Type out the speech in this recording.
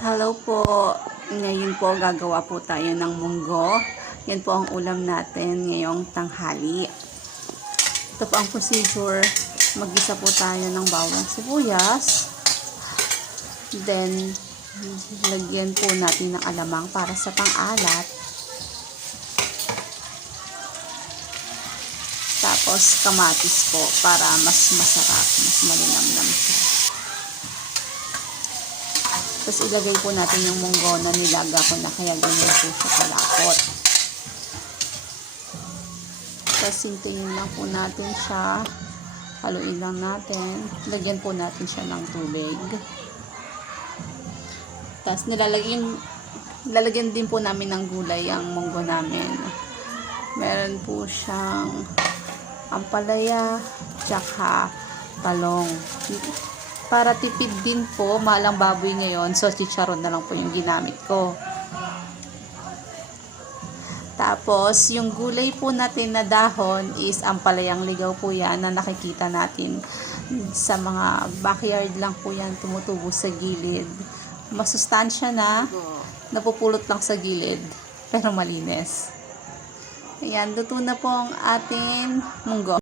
Hello po. Ngayon po gagawa po tayo ng munggo. Yan po ang ulam natin ngayong tanghali. Ito po ang procedure. Mag-isa po tayo ng bawang sibuyas. Then, lagyan po natin ng alamang para sa pang-alat. Tapos, kamatis po para mas masarap, mas malinamnam siya. Tapos ilagay po natin yung munggo na nilaga ko na kaya ganyan po siya kalapot. Tapos sintayin lang po natin siya. Haluin lang natin. Lagyan po natin siya ng tubig. Tapos lalagyan din po namin ng gulay ang munggo namin. Meron po siyang ampalaya, tsaka talong. Para tipid din po, mahal ang baboy ngayon, so chicharon na lang po yung ginamit ko. Tapos, yung gulay po natin na dahon is ampalayang ligaw po yan na nakikita natin sa mga backyard lang po yan, tumutubo sa gilid. Masustansya na, napupulot lang sa gilid, pero malinis. Ayan, luto na po ang ating munggo.